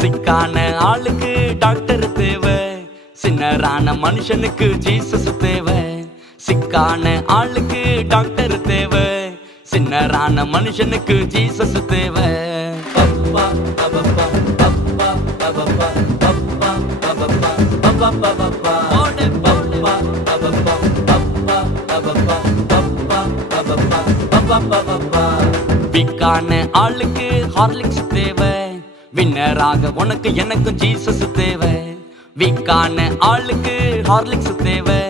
சிக்கான ஆளுக்கு டாக்டர் தேவை, சின்னரான மனுஷனுக்கு ஜீசஸ் தேவை. சிக்கான ஆளுக்கு டாக்டர் தேவை, சின்னரான மனுஷனுக்கு ஜீசஸ் தேவை. வீக்கான ஆளுக்கு ஹார்லிக்ஸ் தேவை, வின்னராக உனக்கு எனக்கும் ஜீசஸ் தேவை. வீக்கான ஆளுக்கு ஹார்லிக்ஸ் தேவை,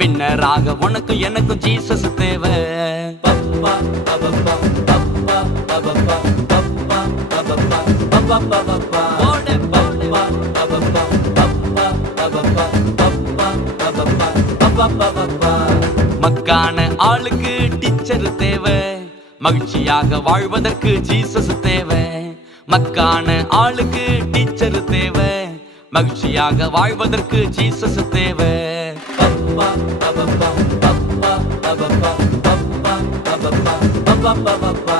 வின்னராக உனக்கு எனக்கும் ஜீசஸ் தேவை. மக்கான ஆளுக்கு டீச்சர் தேவை, மகிழ்ச்சியாக வாழ்வதற்கு ஜீசஸ் தேவை. மக்கான ஆளுக்கு டீச்சர் தேவை, மகிழ்ச்சியாக வாழ்வதற்கு ஜீசஸ் தேவை. Ba ba ba ba ba ba ba ba ba ba ba ba ba ba ba ba ba